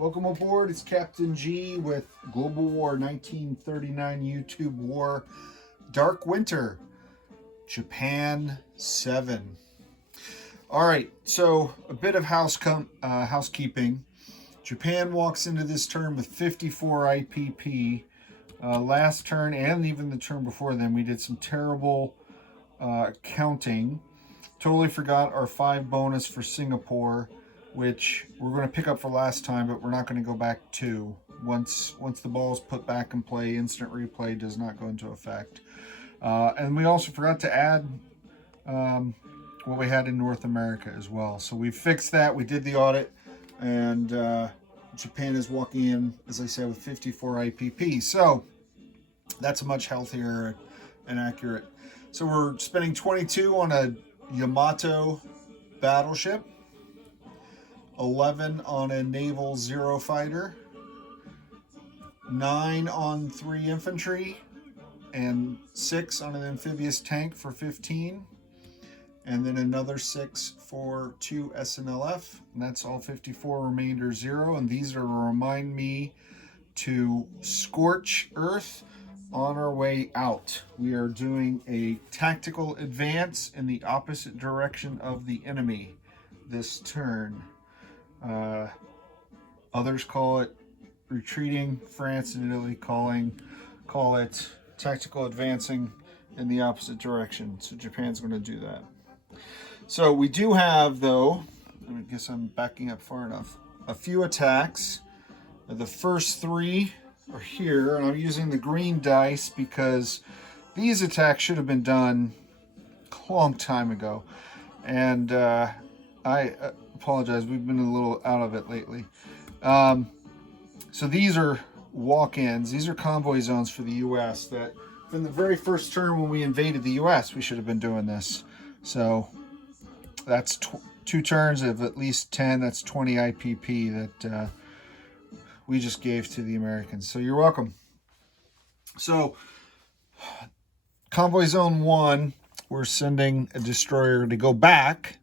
Welcome aboard. It's Captain G with Global War 1939 YouTube War Dark Winter, Japan 7. All right, so a bit of housekeeping. Japan walks into this turn with 54 IPP. Last turn and even the turn before then, we did some terrible counting. Totally forgot our 5 bonus for Singapore, which we're going to pick up for last time, but we're not going to go back to. Once the ball is put back in play, instant replay does not go into effect. And we also forgot to add what we had in North America as well. So we fixed that. We did the audit, and Japan is walking in, as I said, with 54 IPP. So that's much healthier and accurate. So we're spending 22 on a Yamato battleship, 11 on a naval Zero fighter, 9 on 3 infantry, and 6 on an amphibious tank for 15, and then another 6 for 2 SNLF, and that's all 54, remainder 0. And these are to remind me to scorch Earth on our way out. We are doing a tactical advance in the opposite direction of the enemy this turn. Others call it retreating. France and Italy call it tactical advancing in the opposite direction. So Japan's going to do that. So we do have, though, I guess I'm backing up far enough, a few attacks. The first 3 are here, and I'm using the green dice because these attacks should have been done a long time ago. And I apologize, we've been a little out of it lately. So these are walk-ins. These are convoy zones for the U.S. that from the very first turn when we invaded the U.S., we should have been doing this. So that's 2 turns of at least 10. That's 20 IPP that we just gave to the Americans. So you're welcome. So Convoy Zone 1, we're sending a destroyer to go back.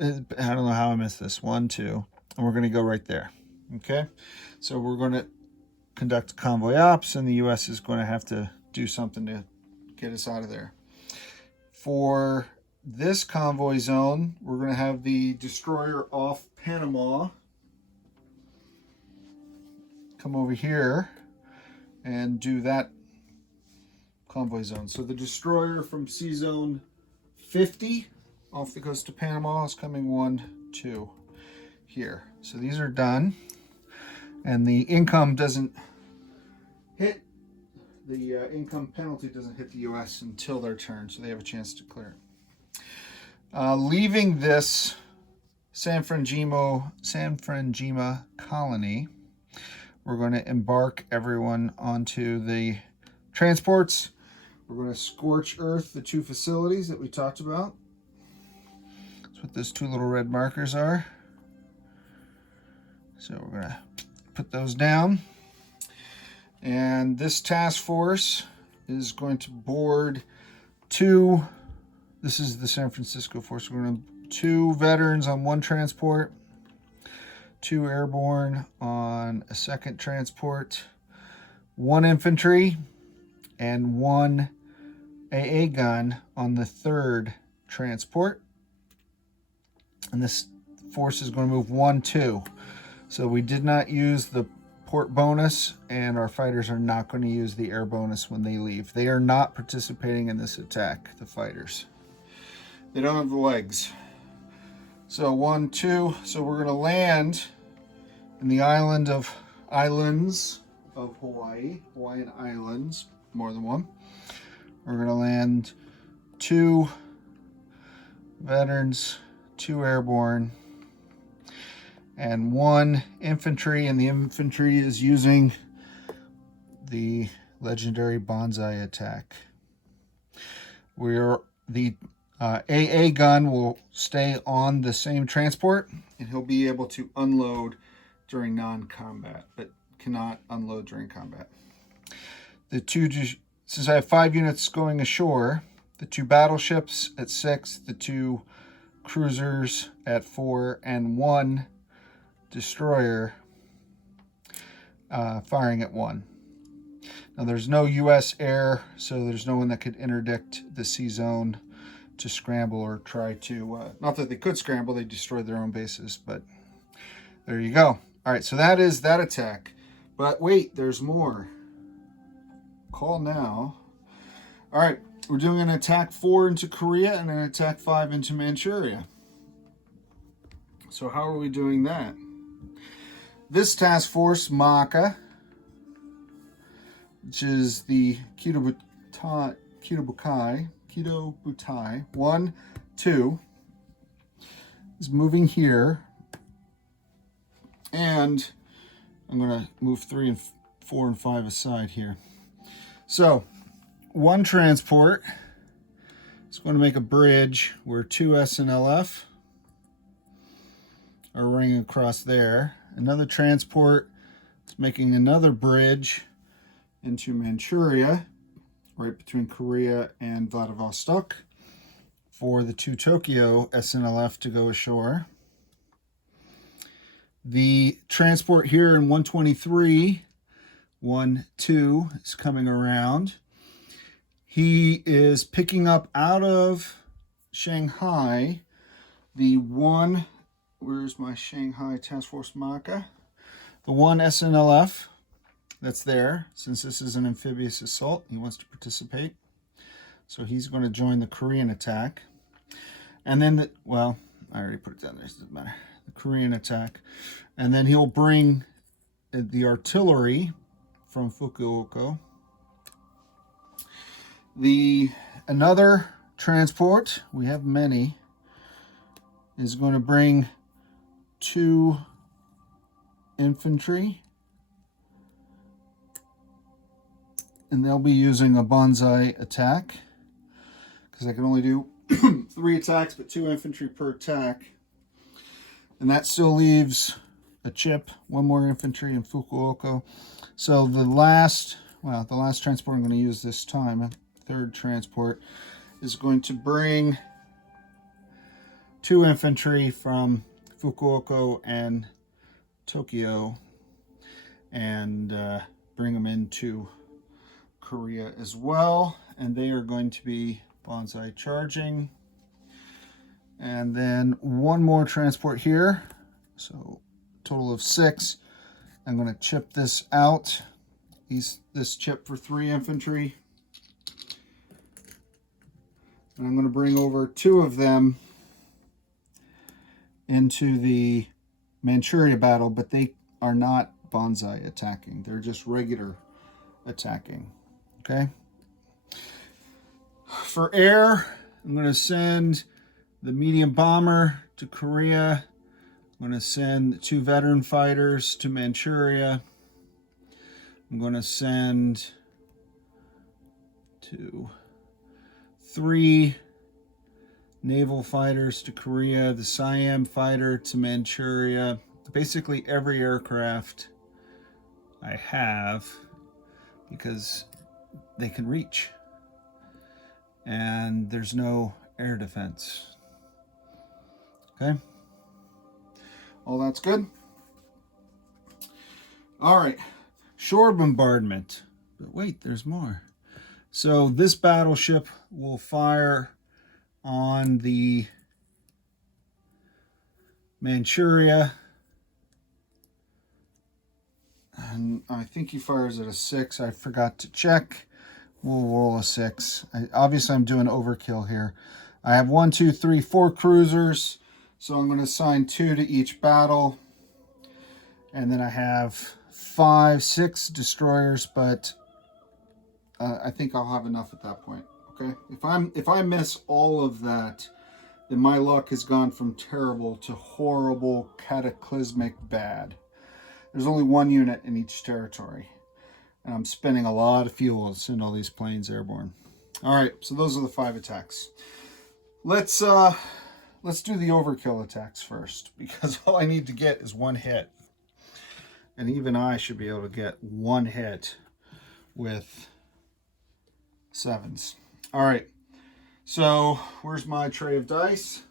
I don't know how I missed this. 1, 2. And we're going to go right there. Okay? So we're going to conduct convoy ops, and the U.S. is going to have to do something to get us out of there. For this convoy zone, we're going to have the destroyer off Panama come over here and do that convoy zone. So the destroyer from Sea Zone 50 off the coast of Panama is coming 1, 2 here. So these are done, and the income doesn't hit, the income penalty doesn't hit the U.S. until their turn, so they have a chance to clear it. Leaving this San Frangima colony, we're going to embark everyone onto the transports. We're going to scorch Earth the 2 facilities that we talked about. That's what those 2 little red markers are. So we're going to put those down. And this task force is going to board 2. This is the San Francisco force. We're going to 2 veterans on 1 transport, 2 airborne on a 2nd transport, 1 infantry, and 1 AA gun on the 3rd transport. And this force is going to move 1, 2. So we did not use the port bonus, and our fighters are not going to use the air bonus when they leave. They are not participating in this attack, the fighters. They don't have the legs. So 1, 2. So we're going to land in the islands of Hawaii, Hawaiian Islands, more than 1. We're going to land 2 veterans, 2 airborne, and 1 infantry, and the infantry is using the legendary bonsai attack. The AA gun will stay on the same transport, and he'll be able to unload during non-combat, but cannot unload during combat. Since I have 5 units going ashore, the 2 battleships at 6, the 2 cruisers at 4, and 1 destroyer firing at 1. Now there's no U.S. air, so there's no one that could interdict the sea zone to scramble or try to, not that they could scramble, they destroyed their own bases, but there you go. All right, so that is that attack. But wait, there's more. Call now. All right, we're doing an attack 4 into Korea and an attack 5 into Manchuria. So how are we doing that? This task force, Maka, which is the Kido Butai 1, 2, is moving here. And I'm going to move 3 and 4 and 5 aside here. So, 1 transport is going to make a bridge where 2 SNLF are running across there. Another transport is making another bridge into Manchuria, right between Korea and Vladivostok, for the 2 Tokyo SNLF to go ashore. The transport here in 123, 1, 2 is coming around. He is picking up out of Shanghai the 1, where's my Shanghai Task Force Maka? The 1 SNLF that's there. Since this is an amphibious assault, he wants to participate. So he's going to join the Korean attack. And then, well, I already put it down there, so it doesn't matter. The Korean attack. And then he'll bring the artillery from Fukuoka. Another transport, we have many, is going to bring 2 infantry. And they'll be using a bonsai attack, because I can only do 3 attacks, but 2 infantry per attack. And that still leaves a chip, 1 more infantry in Fukuoka. So the last transport I'm going to use this time, a 3rd transport, is going to bring 2 infantry from Fukuoka and Tokyo and bring them into Korea as well. And they are going to be bonsai charging. And then 1 more transport here. So total of 6. I'm going to chip this out. This chip for 3 infantry. And I'm going to bring over 2 of them into the Manchuria battle, but they are not bonsai attacking. They're just regular attacking. Okay? For air, I'm going to send the medium bomber to Korea. I'm going to send 2 veteran fighters to Manchuria. I'm going to send 3 naval fighters to Korea, the Siam fighter to Manchuria. Basically every aircraft I have, because they can reach. And there's no air defense. Okay? All that's good? All right. Shore bombardment. But wait, there's more. So this battleship will fire on the Manchuria. And I think he fires at a 6. I forgot to check. We'll roll a 6. Obviously, I'm doing overkill here. I have 1, 2, 3, 4 cruisers. So I'm going to assign 2 to each battle. And then I have 5, 6 destroyers, but I think I'll have enough at that point. Okay? If I miss all of that, then my luck has gone from terrible to horrible, cataclysmic bad. There's only 1 unit in each territory. And I'm spending a lot of fuel to send all these planes airborne. All right, so those are the 5 attacks. Let's do the overkill attacks first, because all I need to get is 1 hit. And even I should be able to get 1 hit with 7s. All right, so where's my tray of dice?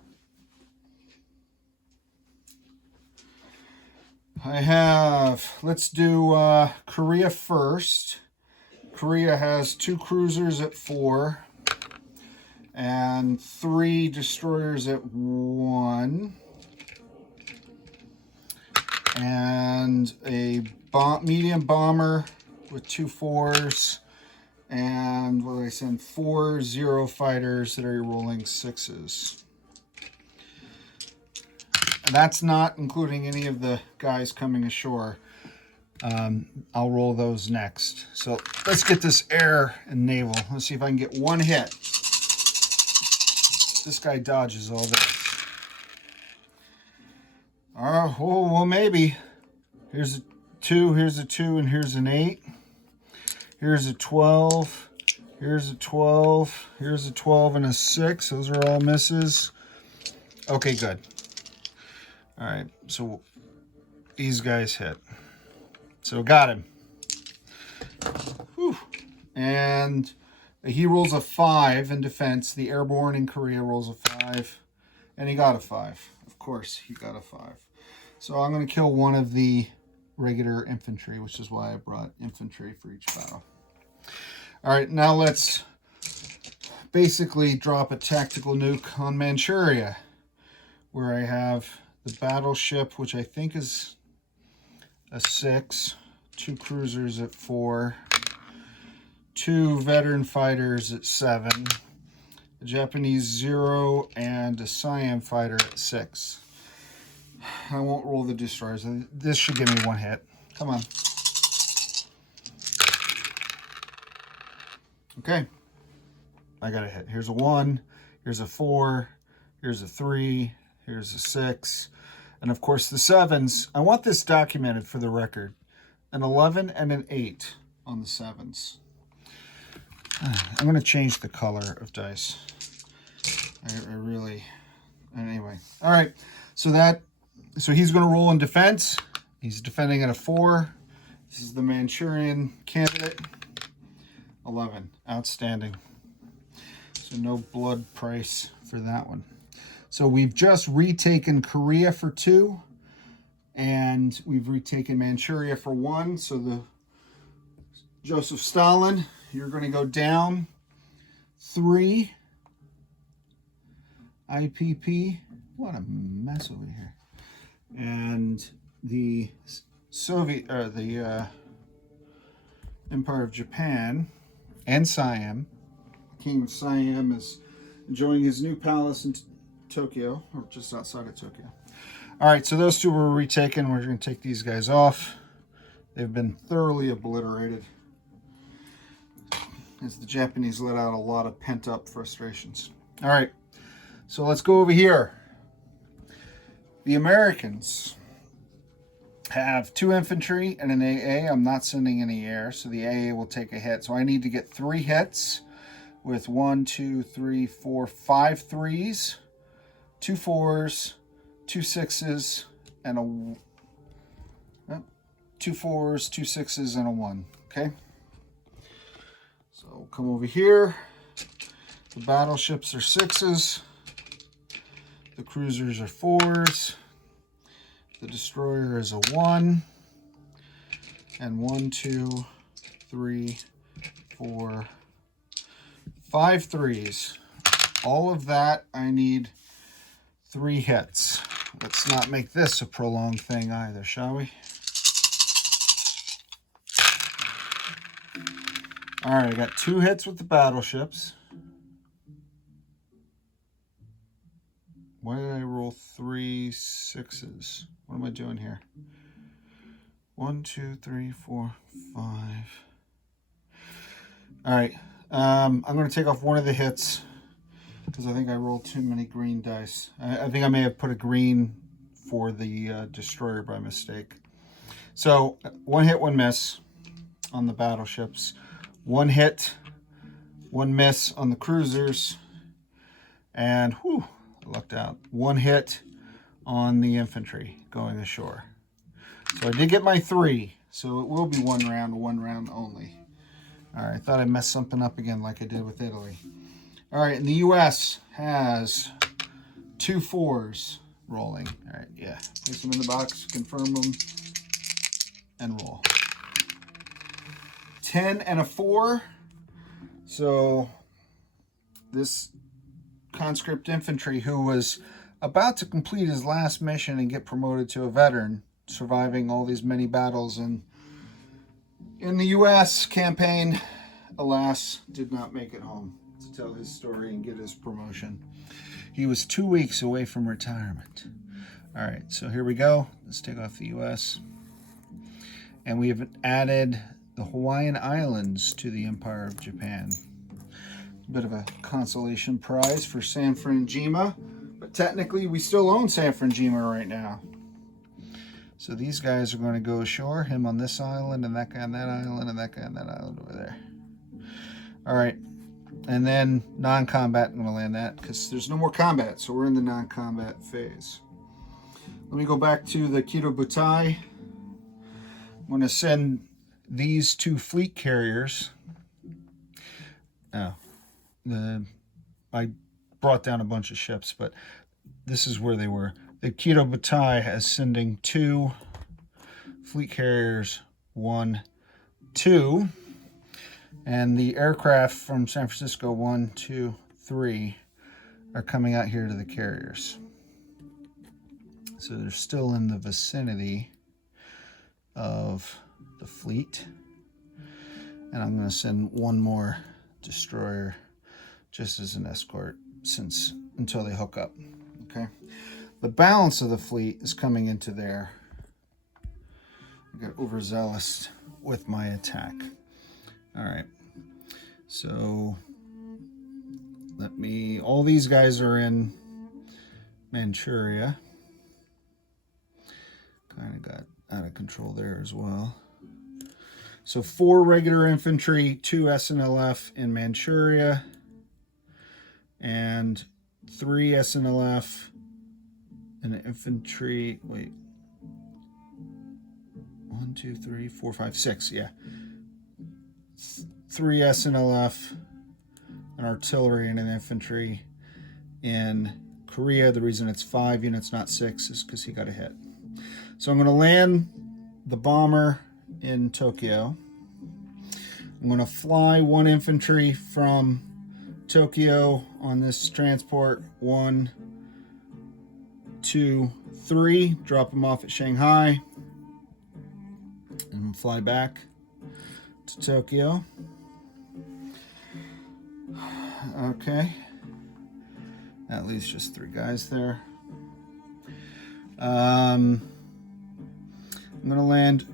I have, let's do Korea first. Korea has 2 cruisers at 4 and 3 destroyers at 1 and a medium bomber with 2 4s and what did I send? 4 Zero fighters that are rolling 6s. And that's not including any of the guys coming ashore. I'll roll those next. So let's get this air and naval. Let's see if I can get 1 hit. This guy dodges all this. Oh, well, maybe. Here's a 2, here's a 2, and here's an 8. Here's a 12. Here's a 12. Here's a 12 and a 6. Those are all misses. Okay, good. All right, so these guys hit. So got him. Whew. And he rolls a 5 in defense. The airborne in Korea rolls a 5. And he got a 5. Of course, he got a 5. So I'm going to kill one of the regular infantry, which is why I brought infantry for each battle. All right, now let's basically drop a tactical nuke on Manchuria, where I have the battleship, which I think is a 6, 2 cruisers at 4, 2 veteran fighters at 7, a Japanese 0, and a Siam fighter at 6. I won't roll the destroyers. This should give me 1 hit. Come on. Okay. I got a hit. Here's a 1. Here's a 4. Here's a 3. Here's a 6. And of course the 7s. I want this documented for the record. An 11 and an 8 on the 7s. I'm going to change the color of dice. I really... Anyway. All right. So he's going to roll in defense. He's defending at a 4. This is the Manchurian candidate. 11. Outstanding. So no blood price for that one. So we've just retaken Korea for 2. And we've retaken Manchuria for 1. So the Joseph Stalin, you're going to go down 3. IPP. What a mess over here. And the Soviet, or the Empire of Japan and Siam. King of Siam is enjoying his new palace in Tokyo, or just outside of Tokyo. All right, so those 2 were retaken. We're going to take these guys off. They've been thoroughly obliterated, as the Japanese let out a lot of pent-up frustrations. All right, so let's go over here. The Americans have 2 infantry and an AA. I'm not sending any air, so the AA will take a hit. So I need to get 3 hits with 1, 2, 3, 4, 5 3s, 2 4s, 2 6s, and 2 4s, 2 6s, and a 1. Okay? So come over here. The battleships are 6s. The cruisers are 4s. The destroyer is a 1. And 1, 2, 3, 4, 5 3s. All of that, I need 3 hits. Let's not make this a prolonged thing either, shall we? All right, I got 2 hits with the battleships. Why did I roll 3 6s? What am I doing here? 1, 2, 3, 4, 5. All right, I'm going to take off one of the hits because I think I rolled too many green dice. I think I may have put a green for the destroyer by mistake. So 1 hit, 1 miss on the battleships. 1 hit, 1 miss on the cruisers. And whew, I lucked out. 1 hit on the infantry going ashore. So I did get my 3. So it will be 1 round only. All right, I thought I messed something up again like I did with Italy. All right, and the U.S. has 2 4s rolling. All right, yeah. Place them in the box, confirm them. and roll. 10 and a 4. So this conscript infantry, who was about to complete his last mission and get promoted to a veteran, surviving all these many battles in the U.S. campaign, alas, did not make it home to tell his story and get his promotion. He was 2 weeks away from retirement. All right, so here we go. Let's take off the U.S. And we have added the Hawaiian Islands to the Empire of Japan. A bit of a consolation prize for San Franjima, but technically we still own San Franjima right now. So these guys are going to go ashore, him on this island, and that guy on that island, and that guy on that island over there. All right, and then non-combat, I'm going to land that because there's no more combat, so we're in the non-combat phase. Let me go back to the Kido Butai. I'm going to send these 2 fleet carriers. Oh, I brought down a bunch of ships, but this is where they were. The Kido Butai is sending 2 fleet carriers, 1, 2, and the aircraft from San Francisco, 1, 2, 3, are coming out here to the carriers. So they're still in the vicinity of the fleet. And I'm going to send 1 more destroyer just as an escort until they hook up. Okay. The balance of the fleet is coming into there. I got overzealous with my attack. All right. So all these guys are in Manchuria. Kind of got out of control there as well. So 4 regular infantry, 2 SNLF in Manchuria, and 3 SNLF and infantry. Wait, 1, 2, 3, 4, 5, 6. Yeah, 3 SNLF, an artillery, and an infantry in Korea. The reason it's 5 units, not 6, is because he got a hit. So I'm going to land the bomber in Tokyo. I'm going to fly 1 infantry from Tokyo on this transport. 1, 2, 3. Drop them off at Shanghai. And fly back to Tokyo. Okay. That leaves just 3 guys there. I'm going to land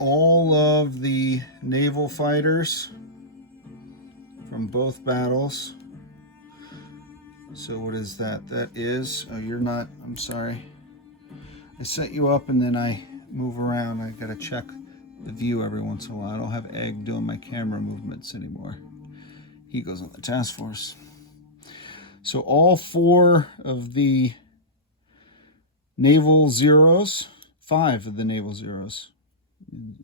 all of the naval fighters from both battles. So what is that? That is, oh, you're not, I'm sorry. I set you up and then I move around. I got to check the view every once in a while. I don't have Egg doing my camera movements anymore. He goes on the task force. So all 4 of the naval zeros, 5 of the naval zeros,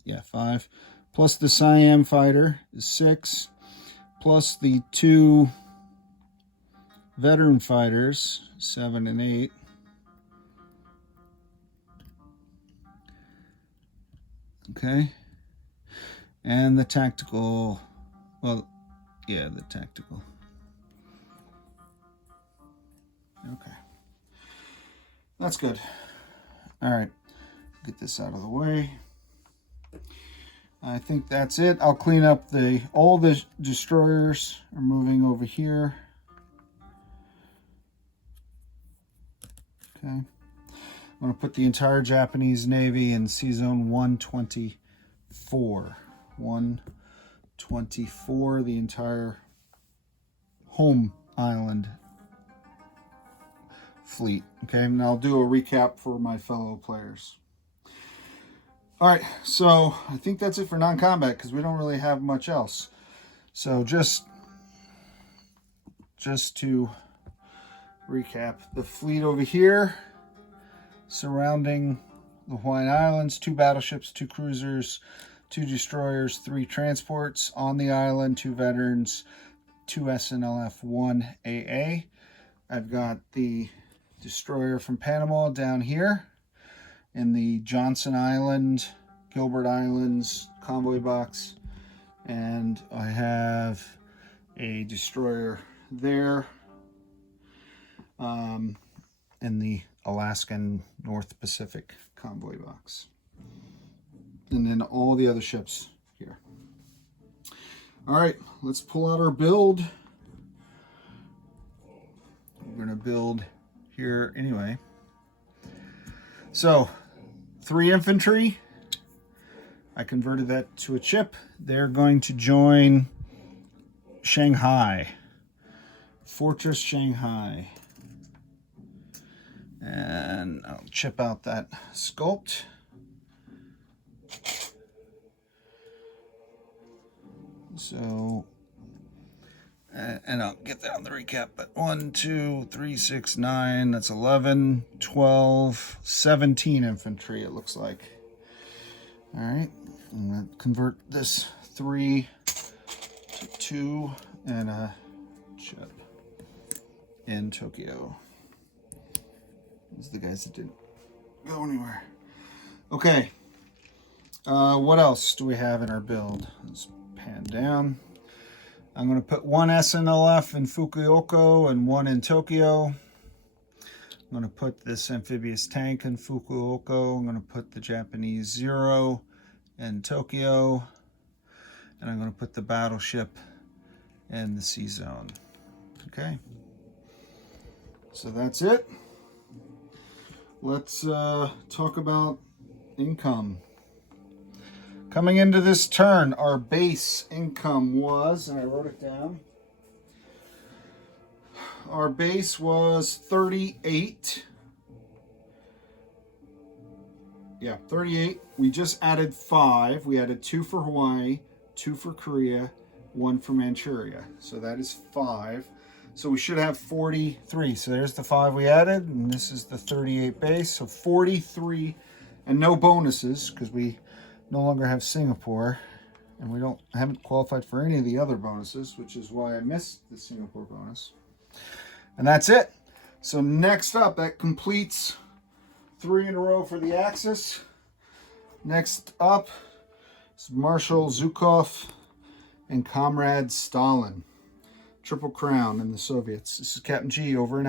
yeah, 5, plus the Siam fighter is 6, plus the 2 veteran fighters, 7 and 8. Okay, and the tactical, well, yeah, the tactical. Okay, that's good. All right, get this out of the way. I think that's it. I'll clean up all the destroyers are moving over here. Okay, I'm going to put the entire Japanese Navy in Sea Zone 124. 124, the entire home island fleet. Okay, and I'll do a recap for my fellow players. All right, so I think that's it for non-combat because we don't really have much else. So just to recap, the fleet over here surrounding the Hawaiian Islands, 2 battleships, 2 cruisers, 2 destroyers, 3 transports on the island, 2 veterans, 2 SNLF, 1 AA. I've got the destroyer from Panama down here in the Johnson Island Gilbert Islands convoy box. And I have a destroyer there. In the Alaskan North Pacific convoy box. And then all the other ships here. All right, let's pull out our build. We're going to build here anyway. So, 3 infantry. I converted that to a chip. They're going to join Shanghai. Fortress Shanghai. And I'll chip out that sculpt. So, and I'll get that on the recap, but 1, 2, 3, 6, 9, that's 11, 12, 17 infantry, it looks like. All right, I'm going to convert this 3 to 2 and a chip in Tokyo. These are the guys that didn't go anywhere. Okay, what else do we have in our build? Let's pan down. I'm going to put 1 SNLF in Fukuoka and 1 in Tokyo. I'm going to put this amphibious tank in Fukuoka. I'm going to put the Japanese Zero in Tokyo. And I'm going to put the battleship in the sea zone. Okay. So that's it. Let's talk about income. Coming into this turn, our base income was, and I wrote it down, our base was 38. Yeah, 38. We just added 5. We added 2 for Hawaii, 2 for Korea, 1 for Manchuria. So that is 5. So we should have 43. So there's the 5 we added, and this is the 38 base. So 43, and no bonuses because we no longer have Singapore, and we haven't qualified for any of the other bonuses, which is why I missed the Singapore bonus. And that's it. So next up, that completes 3 in a row for the Axis. Next up is Marshal Zhukov and Comrade Stalin. Triple Crown in the Soviets. This is Captain G, over and out.